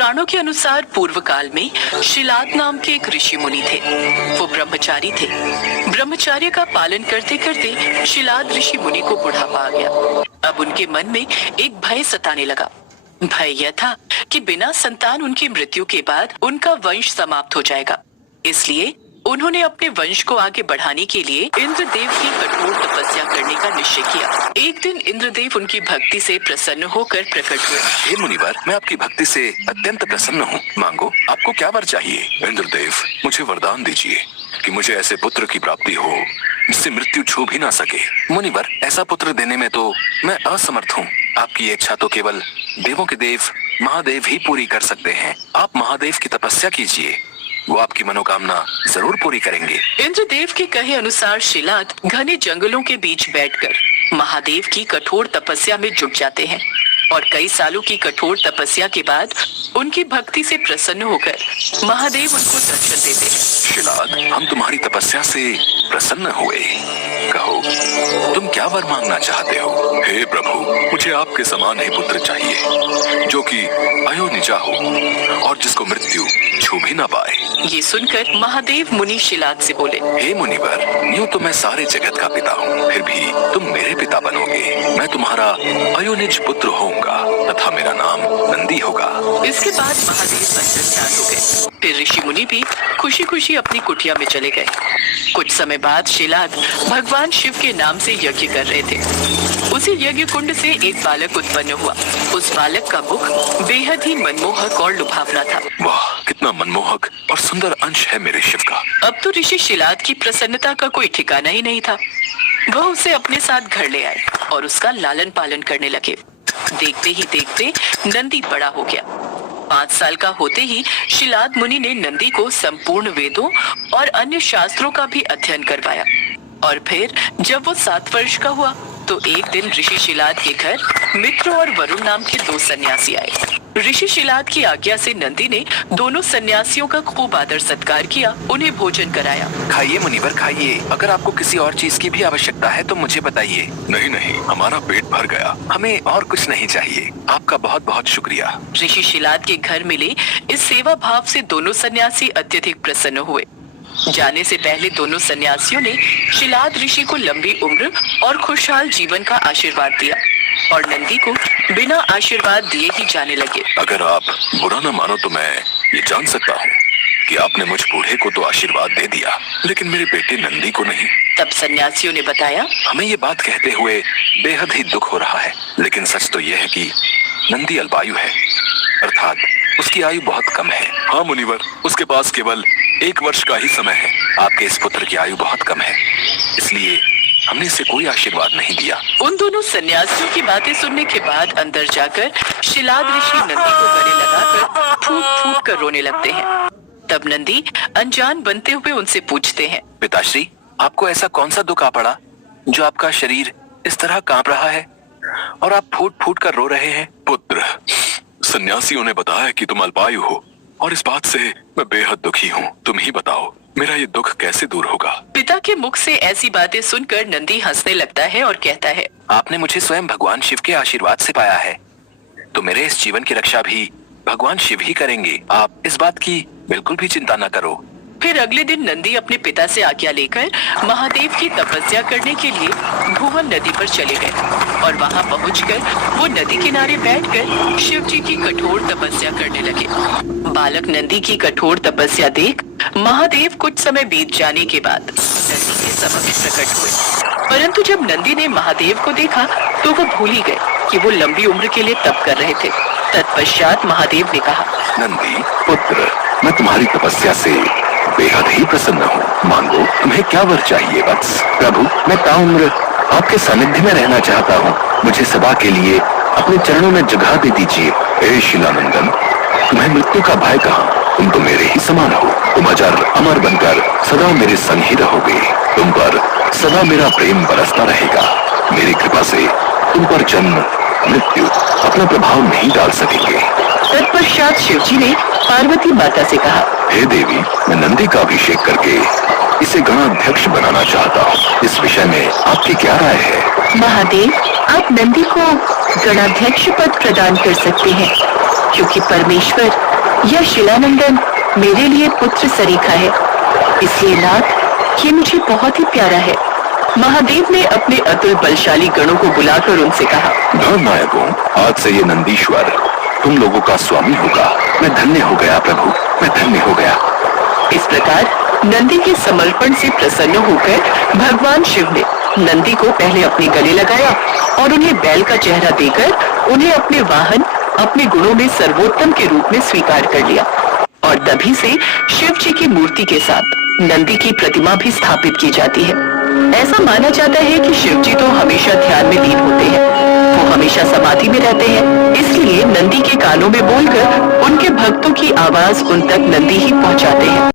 पुराणों के अनुसार पूर्व काल में शिलाद नाम के एक ऋषि मुनि थे। वो ब्रह्मचारी थे। ब्रह्मचर्य का पालन करते करते शिलाद ऋषि मुनि को बुढ़ापा आ गया। अब उनके मन में एक भय सताने लगा। भय यह था कि बिना संतान उनकी मृत्यु के बाद उनका वंश समाप्त हो जाएगा। इसलिए उन्होंने अपने वंश को आगे बढ़ाने के लिए इंद्रदेव की कठोर तपस्या करने का निश्चय किया। एक दिन इंद्रदेव उनकी भक्ति से प्रसन्न होकर प्रकट हुए। हे मुनिवर, मैं आपकी भक्ति से अत्यंत प्रसन्न हूँ। मांगो, आपको क्या वर चाहिए? इंद्रदेव, मुझे वरदान दीजिए कि मुझे ऐसे पुत्र की प्राप्ति हो जिससे मृत्यु छू भी ना सके। मुनिवर, ऐसा पुत्र देने में तो मैं असमर्थ हूँ। आपकी इच्छा तो केवल देवों के देव महादेव ही पूरी कर सकते हैं। आप महादेव की तपस्या कीजिए, वो आपकी मनोकामना जरूर पूरी करेंगे। इंद्रदेव के कहे अनुसार शिलाद घने जंगलों के बीच बैठकर महादेव की कठोर तपस्या में जुट जाते हैं और कई सालों की कठोर तपस्या के बाद उनकी भक्ति से प्रसन्न होकर महादेव उनको दर्शन देते हैं। शिलाद, हम तुम्हारी तपस्या से प्रसन्न हुए। कहो, तुम क्या वर मांगना चाहते हो? हे प्रभु, मुझे आपके समान ही पुत्र चाहिए जो कि अयोनिजा हो और जिसको मृत्यु छू भी ना पाए। ये सुनकर महादेव मुनि शिलाद से बोले, हे मुनिवर, यूँ तो मैं सारे जगत का पिता हूँ, फिर भी तुम मेरे पिता बनोगे। मैं तुम्हारा अयोनिज पुत्र होऊंगा तथा मेरा नाम नंदी होगा। इसके बाद महादेव अंतर्ध्यान हो गए। फिर ऋषि मुनि भी खुशी खुशी अपनी कुटिया में चले गए। कुछ समय बाद शिलाद भगवान शिव के नाम से यज्ञ कर रहे थे। उसी यज्ञ कुंड से एक बालक उत्पन्न हुआ। उस बालक का मुख बेहद ही मनमोहक और लुभावना था। वाह, कितना मनमोहक और सुंदर अंश है मेरे शिव का। अब तो ऋषि शिलाद की प्रसन्नता का कोई ठिकाना ही नहीं था। वह उसे अपने साथ घर ले आए और उसका लालन पालन करने लगे। देखते ही देखते नंदी बड़ा हो गया। 5 साल का होते ही शिलाद मुनि ने नंदी को संपूर्ण वेदों और अन्य शास्त्रों का भी अध्ययन करवाया। और फिर जब वो 7 वर्ष का हुआ तो एक दिन ऋषि शिलाद के घर मित्र और वरुण नाम के 2 सन्यासी आए। ऋषि शिलाद की आज्ञा से नंदी ने दोनों सन्यासियों का खूब आदर सत्कार किया, उन्हें भोजन कराया। खाइए मुनिवर, खाइए। अगर आपको किसी और चीज की भी आवश्यकता है तो मुझे बताइए। नहीं नहीं, हमारा पेट भर गया, हमें और कुछ नहीं चाहिए। आपका बहुत बहुत शुक्रिया। ऋषि शिलाद के घर मिले इस सेवा भाव से दोनों सन्यासी अत्यधिक प्रसन्न हुए। जाने से पहले दोनों सन्यासियों ने शिलाद ऋषि को लंबी उम्र और खुशहाल जीवन का आशीर्वाद दिया और नंदी को बिना आशीर्वाद दिए ही जाने लगे। अगर आप बुरा न मानो तो मैं ये जान सकता हूँ कि आपने मुझ बूढ़े को तो आशीर्वाद दे दिया, लेकिन मेरे बेटे नंदी को नहीं। तब सन्यासियों ने बताया, हमें ये बात कहते हुए बेहद ही दुख हो रहा है, लेकिन सच तो यह है कि नंदी अल्पायु है, अर्थात उसकी आयु बहुत कम है। हाँ मुनिवर, उसके पास केवल 1 वर्ष का ही समय है। आपके इस पुत्र की आयु बहुत कम है, इसलिए हमने इसे कोई आशीर्वाद नहीं दिया। उन दोनों सन्यासियों की बातें सुनने के बाद अंदर जाकर शिलाद ऋषि नंदी को गले लगाकर फूट फूट कर रोने लगते हैं। तब नंदी अनजान बनते हुए उनसे पूछते हैं, पिताश्री, आपको ऐसा कौन सा दुख आ पड़ा जो आपका शरीर इस तरह कांप रहा है और आप फूट फूट कर रो रहे हैं? पुत्र, सन्यासियों ने बताया कि तुम अल्पायु हो और इस बात से मैं बेहद दुखी हूँ। तुम ही बताओ, मेरा ये दुख कैसे दूर होगा? पिता के मुख से ऐसी बातें सुनकर नंदी हंसने लगता है और कहता है, आपने मुझे स्वयं भगवान शिव के आशीर्वाद से पाया है, तो मेरे इस जीवन की रक्षा भी भगवान शिव ही करेंगे। आप इस बात की बिल्कुल भी चिंता न करो। फिर अगले दिन नंदी अपने पिता से आज्ञा लेकर महादेव की तपस्या करने के लिए भुवन नदी पर चले गए और वहां पहुंचकर वो नदी किनारे बैठकर शिव जी की कठोर तपस्या करने लगे। बालक नंदी की कठोर तपस्या देख महादेव कुछ समय बीत जाने के बाद नंदी के समक्ष प्रकट हुए। परंतु जब नंदी ने महादेव को देखा तो वो भूल ही गए कि वो लंबी उम्र के लिए तप कर रहे थे। तत्पश्चात महादेव ने कहा, नंदी पुत्र, मैं तुम्हारी तपस्या से बेहद ही प्रसन्न हूँ। मांगो, तुम्हें क्या वर चाहिए वत्स? प्रभु, मैं ताउम्र आपके सानिध्य में रहना चाहता हूँ। मुझे सदा के लिए अपने चरणों में जगह दे दीजिए। हे शिलानंदन, तुम्हें मृत्यु का भय कहाँ? तुम तो मेरे ही समान हो। तुम अजर अमर बनकर सदा मेरे संग ही रहोगे। तुम पर सदा मेरा प्रेम बरसता रहेगा। मेरी कृपा से तुम पर जन्म मृत्यु अपना प्रभाव नहीं डाल सकेंगे। तत्पश्चात शिवजी ने पार्वती माता से कहा, हे देवी, मैं नंदी का अभिषेक करके इसे गणाध्यक्ष बनाना चाहता हूँ। इस विषय में आपकी क्या राय है? महादेव, आप नंदी को गणाध्यक्ष पद प्रदान कर सकते हैं, क्योंकि परमेश्वर यह शिलानंदन मेरे लिए पुत्र सरीखा है, इसलिए नाथ ये मुझे बहुत ही प्यारा है। महादेव ने अपने अतुल बलशाली गणों को बुलाकर उनसे कहा, धर्मनायकों, आज से ये नंदीश्वर तुम लोगों का स्वामी होगा। मैं धन्य हो गया प्रभु, मैं धन्य हो गया। इस प्रकार नंदी के समर्पण से प्रसन्न होकर भगवान शिव ने नंदी को पहले अपने गले लगाया और उन्हें बैल का चेहरा देकर उन्हें अपने वाहन, अपने गुणों में सर्वोत्तम के रूप में स्वीकार कर लिया। और तभी से शिव जी की मूर्ति के साथ नंदी की प्रतिमा भी स्थापित की जाती है। ऐसा माना जाता है कि शिव जी तो हमेशा ध्यान में लीन होते हैं, वो हमेशा समाधि में रहते हैं, इसलिए नंदी के कानों में बोलकर उनके भक्तों की आवाज उन तक नंदी ही पहुंचाते हैं।